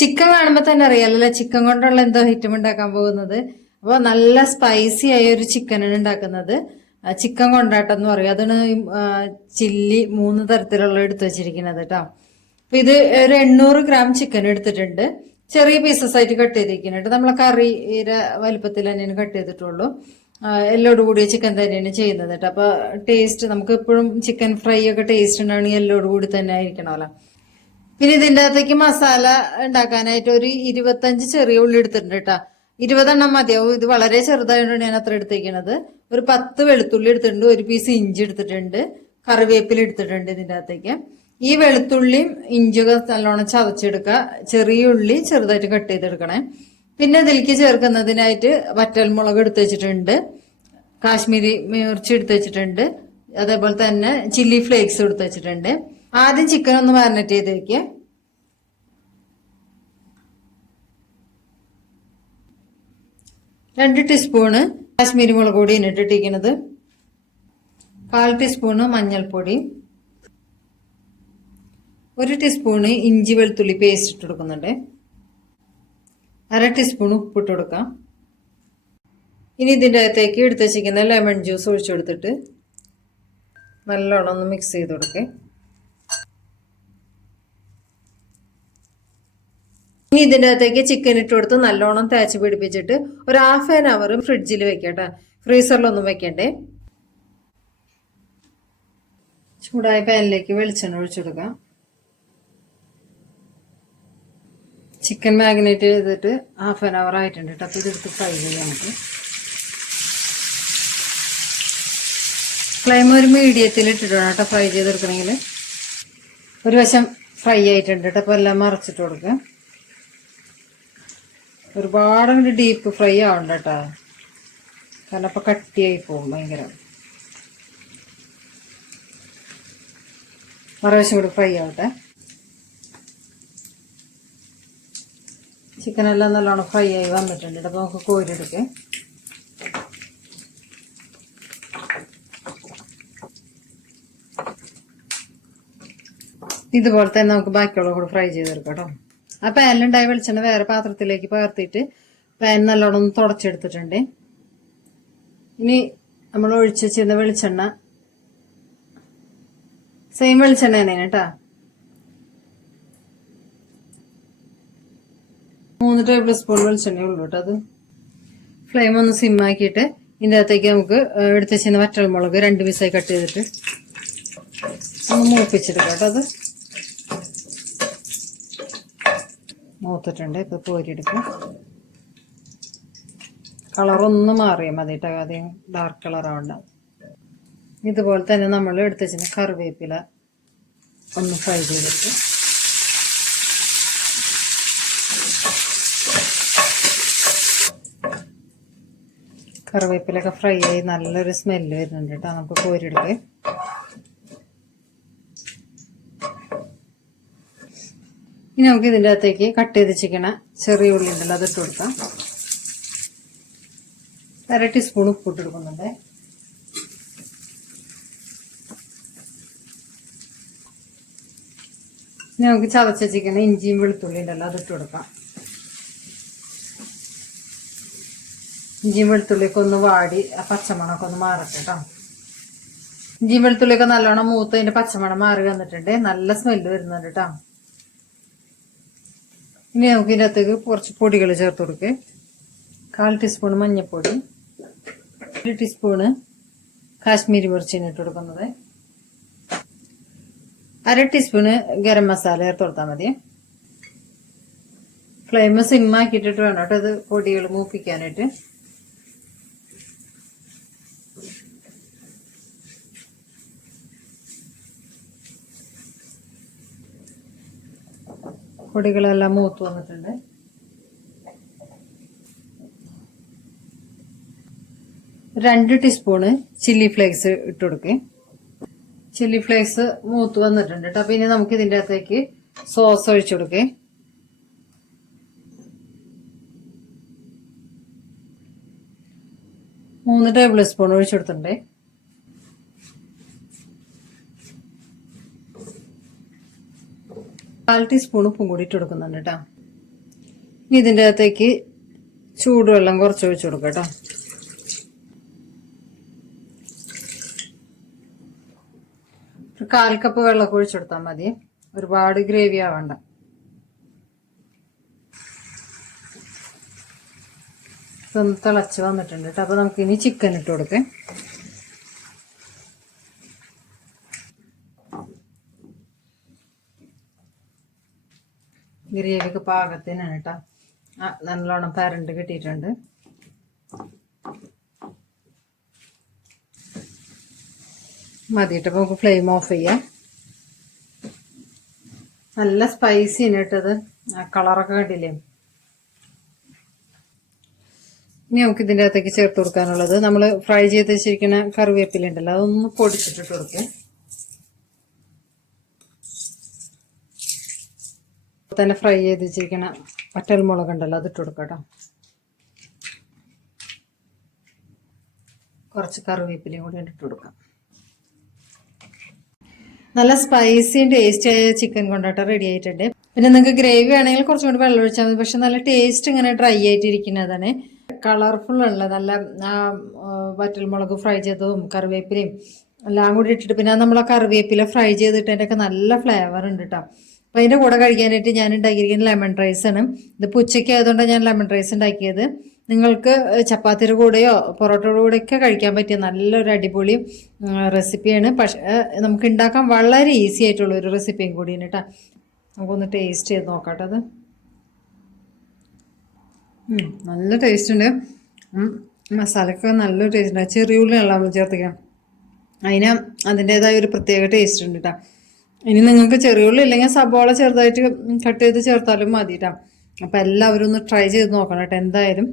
Chicken കാണുമ്പോൾ തന്നെ അറിയാലോ ചിക്കൻ കൊണ്ടുള്ള എന്തോ ഐറ്റം ഉണ്ടാക്കാൻ പോകുന്നത്. അപ്പോൾ നല്ല സ്പൈസി ആയ ഒരു ചിക്കനാണ് ഉണ്ടാക്കുന്നത്. ചിക്കൻ കൊണ്ടാട്ടം എന്ന് പറയും. അതാണ് ചില്ലി മൂന്ന് തരത്തിലുള്ള എടുത്തു വെച്ചിരിക്കുന്നത് കേട്ടോ അപ്പൊ ഇത് ഒരു എണ്ണൂറ് ഗ്രാം ചിക്കൻ എടുത്തിട്ടുണ്ട്. ചെറിയ പീസസ് ആയിട്ട് കട്ട് ചെയ്തിരിക്കുന്നുണ്ട് നമ്മളെ കറിയുടെ വലിപ്പത്തിൽ തന്നെയാണ് കട്ട് ചെയ്തിട്ടുള്ളൂ. എല്ലോടു കൂടിയ ചിക്കൻ തന്നെയാണ് ചെയ്യുന്നത് കേട്ടോ അപ്പൊ ടേസ്റ്റ് നമുക്ക് എപ്പോഴും ചിക്കൻ ഫ്രൈ ഒക്കെ ടേസ്റ്റ് ഉണ്ടാവണമെങ്കിൽ എല്ലോട് കൂടി തന്നെ ആയിരിക്കണമല്ലോ. പിന്നെ ഇതിന്റെ അകത്തേക്ക് മസാല ഉണ്ടാക്കാനായിട്ട് ഒരു ഇരുപത്തഞ്ച് ചെറിയ ഉള്ളി എടുത്തിട്ടുണ്ട് കേട്ടോ. ഇരുപതെണ്ണം മതിയാവും. ഇത് വളരെ ചെറുതായതുകൊണ്ട് ഞാൻ അത്ര എടുത്തേക്കണത്. ഒരു പത്ത് വെളുത്തുള്ളി എടുത്തിട്ടുണ്ട്. ഒരു പീസ് ഇഞ്ചി എടുത്തിട്ടുണ്ട്. കറിവേപ്പില എടുത്തിട്ടുണ്ട് ഇതിന്റെ അകത്തേക്ക്. ഈ വെളുത്തുള്ളിയും ഇഞ്ചിയൊക്കെ നല്ലോണം ചതച്ചെടുക്കുക. ചെറിയ ഉള്ളി ചെറുതായിട്ട് കട്ട് ചെയ്തെടുക്കണേ. പിന്നെ ഇതിലേക്ക് ചേർക്കുന്നതിനായിട്ട് വറ്റൽമുളക് എടുത്തു വെച്ചിട്ടുണ്ട്. കാശ്മീരി മിർച്ചി എടുത്ത് വെച്ചിട്ടുണ്ട്. അതേപോലെ തന്നെ ചില്ലി ഫ്ലേക്സ് എടുത്തു വെച്ചിട്ടുണ്ട്. ആദ്യം ചിക്കൻ ഒന്ന് മാരിനേറ്റ് ചെയ്ത് വെക്കുക രണ്ട് ടീസ്പൂണ് കാശ്മീരി മുളക് പൊടി ഇട്ടിട്ടിരിക്കുന്നത്. കാൽ ടീസ്പൂണ് മഞ്ഞൾപ്പൊടി. ഒരു ടീസ്പൂണ് ഇഞ്ചി വെളുത്തുള്ളി പേസ്റ്റ് ഇട്ട് കൊടുക്കുന്നുണ്ട്. അര ടീസ്പൂൺ ഉപ്പിട്ട് കൊടുക്കാം. ഇനി ഇതിന്റെ അകത്തേക്ക് എടുത്ത് വെച്ചിരിക്കുന്ന ലെമൺ ജ്യൂസ് ഒഴിച്ചു കൊടുത്തിട്ട് നല്ലോണം ഒന്ന് മിക്സ് ചെയ്ത് കൊടുക്കേ. ഇനി ഇതിന്റെ അകത്തേക്ക് ചിക്കൻ ഇട്ട് കൊടുത്ത് നല്ലോണം തേച്ച് പിടിപ്പിച്ചിട്ട് ഒരു ഹാഫ് ആൻ അവർ ഫ്രിഡ്ജിൽ വെക്കട്ടെ. ഫ്രീസറിലൊന്നും വെക്കണ്ടേ. ചൂടായ പാനിലേക്ക് വെളിച്ചെണ്ണ ഒഴിച്ചെടുക്കാം ചിക്കൻ മാഗ്നേറ്റ് ചെയ്തിട്ട് ഹാഫ് ആൻ അവർ ആയിട്ടുണ്ട് കേട്ടോ. അപ്പോൾ ഇതെടുത്ത് ഫ്രൈ ചെയ്യാം നമുക്ക്. ഫ്ലെയിം ഒരു മീഡിയത്തിൽ ഇട്ടിട്ട് വേണം കേട്ടോ ഫ്രൈ ചെയ്തെടുക്കണമെങ്കിൽ ഒരു വശം ഫ്രൈ ആയിട്ടുണ്ട് കേട്ടോ. അപ്പോൾ എല്ലാം മറച്ചിട്ട് കൊടുക്കുക ഒരുപാട് അങ്ങോട്ട് ഡീപ്പ് ഫ്രൈ ആവണ്ട കേട്ടോ കാരണം കട്ടിയായി പോകും ഭയങ്കര. മറുവശം കൂടി ഫ്രൈ ആവട്ടെ. ചിക്കൻ എല്ലാം നല്ലോണം ഫ്രൈ ആയി വന്നിട്ടുണ്ട് അപ്പോൾ നമുക്ക് കോരിയെടുക്കേ. ഇതുപോലെ തന്നെ നമുക്ക് ബാക്കിയുള്ള കൂടെ ഫ്രൈ ചെയ്തെടുക്കാം കേട്ടോ. ആ പാനിലുണ്ടായ വെളിച്ചെണ്ണ വേറെ പാത്രത്തിലേക്ക് പകർത്തിയിട്ട് പാൻ നല്ലോണം ഒന്ന് തുടച്ചെടുത്തിട്ടുണ്ട്. ഇനി നമ്മൾ ഒഴിച്ച് വെച്ചിരുന്ന വെളിച്ചെണ്ണ. സെയിം വെളിച്ചെണ്ണ തന്നെയാണ് കേട്ടാ. മൂന്ന് ടേബിൾ സ്പൂൺ വെളിച്ചെണ്ണ ഉള്ളൂ കേട്ടോ അത്. ഫ്ലെയിം ഒന്ന് സിം ആക്കിയിട്ട് ഇതിന്റെ അകത്തേക്ക് നമുക്ക് എടുത്ത് വെച്ചിരുന്ന വറ്റൽമുളക് രണ്ട് പീസായി കട്ട് ചെയ്തിട്ട് ഒന്ന് മൂപ്പിച്ചെടുക്കാം കേട്ടോ അത്. മൂത്തിട്ടുണ്ട്. ഇപ്പോൾ പോരിയെടുക്കും കളറൊന്ന് മാറിയാൽ മതി കേട്ടോ ആദ്യം ഡാർക്ക് കളർ ആവണ്ട. ഇതുപോലെ തന്നെ നമ്മൾ എടുത്ത് വെച്ചാൽ കറിവേപ്പില ഒന്ന് ഫ്രൈ ചെയ്തെടുക്കും. കറിവേപ്പിലൊക്കെ ഫ്രൈ ആയി നല്ലൊരു സ്മെല്ല് വരുന്നുണ്ട് കേട്ടോ നമുക്ക് കോരിയെടുക്കേ ഇനി നമുക്ക് ഇതിന്റെ അകത്തേക്ക് കട്ട് ചെയ്ത് ചിക്കണ ചെറിയ ഉള്ളി ഉണ്ടല്ലോ അതിട്ട് കൊടുക്കാം. അര ടീസ്പൂൺ ഉപ്പ് ഇട്ട് കൊടുക്കുന്നുണ്ട്. ഇനി നമുക്ക് ചതച്ച ഇഞ്ചിയും വെളുത്തുള്ളി ഉണ്ടല്ലോ അതിട്ട് കൊടുക്കാം. ഇഞ്ചിയും വെളുത്തുള്ളിയൊക്കെ ഒന്ന് വാടി പച്ചമണമൊക്കെ ഒന്ന് മാറട്ടെ കേട്ടോ ഇഞ്ചിയും വെളുത്തുള്ളിയൊക്കെ നല്ലോണം മൂത്ത് അതിന്റെ പച്ചമണം മാറി വന്നിട്ടുണ്ട്. നല്ല സ്മെല്ല് വരുന്നുണ്ട് കേട്ടോ ഇനി നമുക്ക് ഇതിന്റെ അകത്തേക്ക് കുറച്ച് പൊടികൾ ചേർത്ത് കൊടുക്കുക കാൽ ടീസ്പൂൺ മഞ്ഞൾപ്പൊടി ഒരു ടീസ്പൂണ് കാശ്മീരി മിർച്ചിന് ഇട്ട് കൊടുക്കുന്നത്. അര ടീസ്പൂണ് ഗരം മസാല ചേർത്ത് കൊടുത്താൽ മതി. ഫ്ലെയിം സിമ്മാക്കിയിട്ടിട്ട് വേണം കേട്ടോ ഇത് പൊടികൾ മൂപ്പിക്കാനായിട്ട്. പൊടികളെല്ലാം മൂത്ത് വന്നിട്ടുണ്ട്. രണ്ട് ടീസ്പൂണ് ചില്ലി ഫ്ലേക്സ് ഇട്ട് കൊടുക്കേ. ചില്ലി ഫ്ലേക്സ് മൂത്ത് വന്നിട്ടുണ്ട് കേട്ടോ പിന്നെ നമുക്ക് ഇതിന്റെ അകത്തേക്ക് സോസ് ഒഴിച്ചു കൊടുക്കേ. മൂന്ന് ടേബിൾ സ്പൂൺ ഒഴിച്ചു കൊടുത്തിട്ടുണ്ടേ. കാൽ ടീസ്പൂൺ ഉപ്പും കൂടി ഇട്ട് കൊടുക്കുന്നുണ്ട് കേട്ടോ. ഇനി ഇതിന്റെ അകത്തേക്ക് ചൂടുവെള്ളം കുറച്ച് ഒഴിച്ചു കൊടുക്കാം കേട്ടോ. കാൽ കപ്പ് വെള്ളമൊക്കെ ഒഴിച്ചു കൊടുത്താൽ മതി. ഒരുപാട് ഗ്രേവി ആവണ്ട. ഇതൊന്ന് തിളച്ച് വന്നിട്ടുണ്ട് കേട്ടോ. അപ്പോൾ നമുക്കിനി ചിക്കൻ ഇട്ട് കൊടുക്കേ. ഗ്രേവിക്ക് പാകത്തിനാണ് കേട്ടോ. നല്ലോണം പരണ്ട് കിട്ടിയിട്ടുണ്ട്. മതിയിട്ട് നമുക്ക് ഫ്ലെയിം ഓഫ് ചെയ്യാം. നല്ല സ്പൈസി ആണ് കേട്ടത് ആ കളറൊക്കെ കണ്ടില്ലേ? ഇനി നമുക്ക് ഇതിന്റെ അകത്തേക്ക് ചേർത്ത് കൊടുക്കാനുള്ളത്. നമ്മൾ ഫ്രൈ ചെയ്ത് വെച്ചിരിക്കുന്ന കറിവേപ്പില ഉണ്ടല്ലോ അതൊന്ന് പൊടിച്ചിട്ടിട്ട് കൊടുക്കുക തന്നെ ഫ്രൈ ചെയ്ത് വെച്ചിരിക്കണ വറ്റൽമുളക് ഉണ്ടല്ലോ അതിട്ട് കൊടുക്കട്ടോ. കുറച്ച് കറിവേപ്പിലയും കൂടി ഇട്ടിട്ട് കൊടുക്കാം. നല്ല സ്പൈസി ടേസ്റ്റ് ആയ ചിക്കൻ കൊണ്ടാട്ടം റെഡി ആയിട്ടുണ്ട്. പിന്നെ നിങ്ങൾക്ക് ഗ്രേവി ആണെങ്കിൽ കുറച്ചും കൂടി വെള്ളം ഒഴിച്ചാൽ മതി. പക്ഷെ നല്ല ടേസ്റ്റ് ഇങ്ങനെ ഡ്രൈ ആയിട്ടിരിക്കുന്നതാണ്. കളർഫുൾ ഉള്ള നല്ല വറ്റൽമുളക് ഫ്രൈ ചെയ്തതും കറിവേപ്പിലയും എല്ലാം കൂടി ഇട്ടിട്ട് പിന്നെ നമ്മൾ ആ കറിവേപ്പില ഫ്രൈ ചെയ്തിട്ടതിന്റെയൊക്കെ നല്ല ഫ്ലേവർ ഉണ്ട് കേട്ടോ അപ്പം അതിന്റെ കൂടെ കഴിക്കാനായിട്ട് ഞാൻ ഉണ്ടാക്കിയിരിക്കുന്നത് ലെമൺ റൈസ് ആണ്. ഇതിപ്പോൾ ഉച്ചയ്ക്ക് ആയതുകൊണ്ടാണ് ഞാൻ ലെമൺ റൈസ് ഉണ്ടാക്കിയത്. നിങ്ങൾക്ക് ചപ്പാത്തിയുടെ കൂടെയോ പൊറോട്ടയുടെ കൂടെയൊക്കെ കഴിക്കാൻ പറ്റിയ നല്ലൊരു അടിപൊളി റെസിപ്പിയാണ് പക്ഷെ നമുക്ക് ഉണ്ടാക്കാൻ വളരെ ഈസി ആയിട്ടുള്ള ഒരു റെസിപ്പിയും കൂടിയാണ് കേട്ടോ. നമുക്കൊന്ന് ടേസ്റ്റ് ചെയ്ത് നോക്കാട്ടോ കേട്ടോ അത് നല്ല ടേസ്റ്റ് ഉണ്ട്. മസാലയ്ക്ക് നല്ലൊരു ടേസ്റ്റ് ഉണ്ട്. ചെറിയ ഉള്ളി നമ്മൾ ചേർത്തിക്കാം അതിന് അതിന്റെതായ ഒരു പ്രത്യേക ടേസ്റ്റ് ഉണ്ട് കേട്ടോ. ഇനി നിങ്ങൾക്ക് ചെറിയ ഉള്ളി ഇല്ലെങ്കിൽ സബോള ചെറുതായിട്ട് കട്ട് ചെയ്ത് ചേർത്താലും മതി കേട്ടോ അപ്പം എല്ലാവരും ഒന്ന് ട്രൈ ചെയ്ത് നോക്കണം കേട്ടോ. എന്തായാലും